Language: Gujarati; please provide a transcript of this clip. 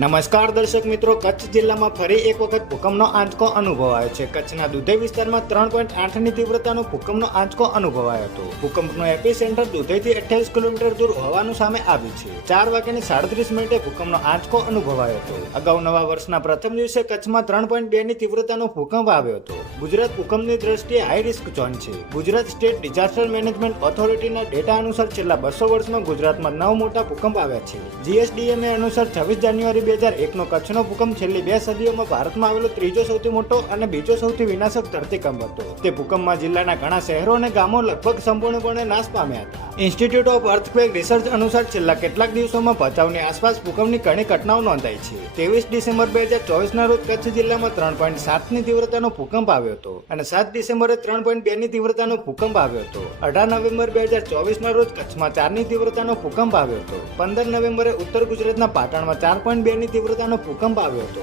નમસ્કાર દર્શક મિત્રો, કચ્છ જિલ્લામાં ફરી એક વખત ભૂકંપનો આંચકો અનુભવાયો છે. કચ્છના દુધઈ વિસ્તારમાં 3.8ની તીવ્રતાનો ભૂકંપનો આંચકો અનુભવાયો હતો. ભૂકંપનું એપી સેન્ટર દુધઈથી 28 કિલોમીટર દૂર હોવાનું સામે આવ્યું છે. 4:37 ભૂકંપનો આંચકો અનુભવાયો હતો. અગાઉ નવા વર્ષના પ્રથમ દિવસે કચ્છમાં 3.2ની તીવ્રતાનો ભૂકંપ આવ્યો હતો. ગુજરાત ભૂકંપની દ્રષ્ટિએ હાઈ રિસ્ક ઝોન છે. Gujarat state disaster management ઓથોરિટીના data અનુસાર છેલ્લા 200 વર્ષમાં ગુજરાતમાં 9 મોટા ભૂકંપ આવ્યા છે. જીએસડીએમએ અનુસાર 26 જાન્યુઆરી 2001નો કચ્છનો ભૂકંપ છેલ્લી 2 સદીઓમાં ભારતમાં આવેલો ત્રીજો સૌથી મોટો અને બીજો સૌથી વિનાશક ધરતીકંપ હતો. તે ભૂકંપમાં જિલ્લાના ઘણા શહેરો અને ગામો લગભગ સંપૂર્ણપણે નાશ પામ્યા હતા. ઇન્સ્ટિટ્યૂટ ઓફ અર્થક્વેક રિસર્ચ અનુસાર છેલ્લા કેટલાક દિવસોમાં ભચાઉની આસપાસ ભૂકંપની ઘણી ઘટનાઓ નોંધાઈ છે. 23 ડિસેમ્બર 2024ના રોજ કચ્છ જિલ્લામાં 3.7ની તીવ્રતાનો ભૂકંપ આવ્યો હતો અને 7 ડિસેમ્બરે 3.2ની તીવ્રતાનો ભૂકંપ આવ્યો હતો. 18 નવેમ્બર 2024ના રોજ કચ્છમાં 4ની તીવ્રતાનો ભૂકંપ આવ્યો હતો. 15 નવેમ્બરે ઉત્તર ગુજરાતના પાટણમાં 4.2ની તીવ્રતાનો ભૂકંપ આવ્યો હતો.